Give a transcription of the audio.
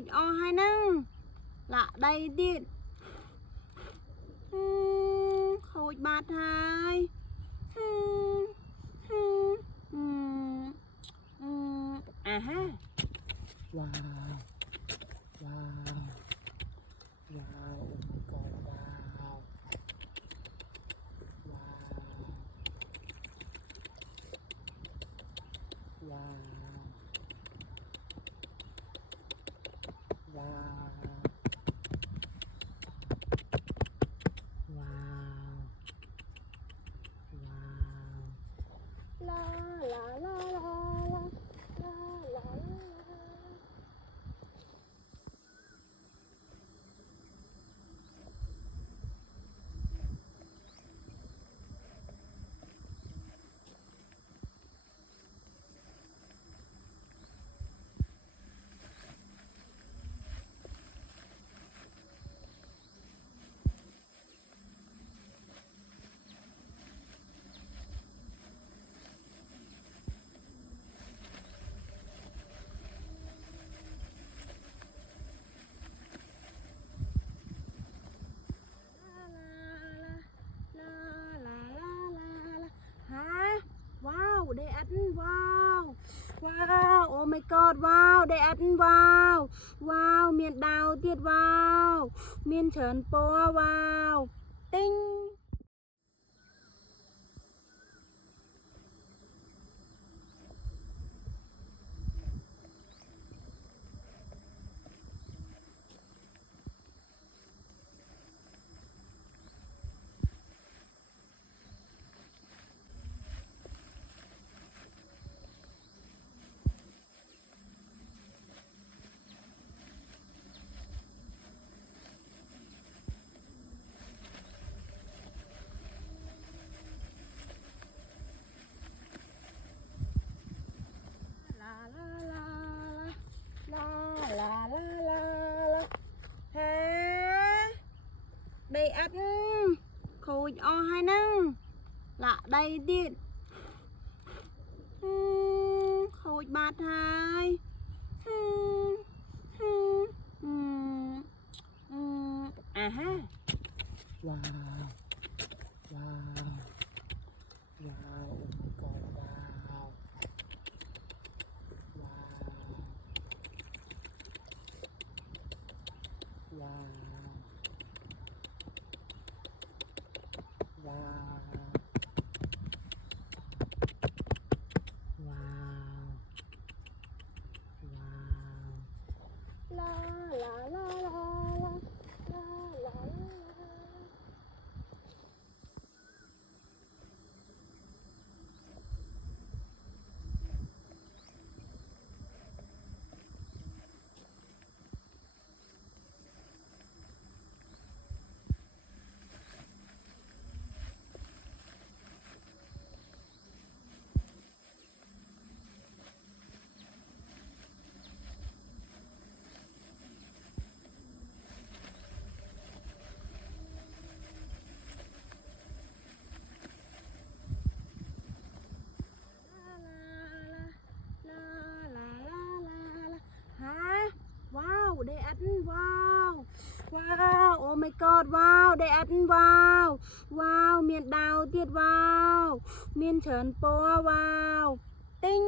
khôi o hai nâng lạ đây điện khôi bát hai à ha Wow. Wow. Wow. Oh my God. Wow. Wow. Wow. Wow. Wow. Wow. La la la la la la la la. Wow, để ăn wow. Wow, oh my god, wow, để ăn wow. Wow, miền đào tiết wow. Miền trơn po wow. Tinh. Đây ăn khôi o hai nâng lạ đây điện khôi bát hai à ha Wow. Wow. Wow. Oh my God. Wow. Wow. Wow. Wow. Wow. Wow. La la la la la la la la. Wow, để ăn wow. Wow, oh my god, wow, để ăn wow. Wow, miền đào tiết wow. Miền trơn po wow. Tinh.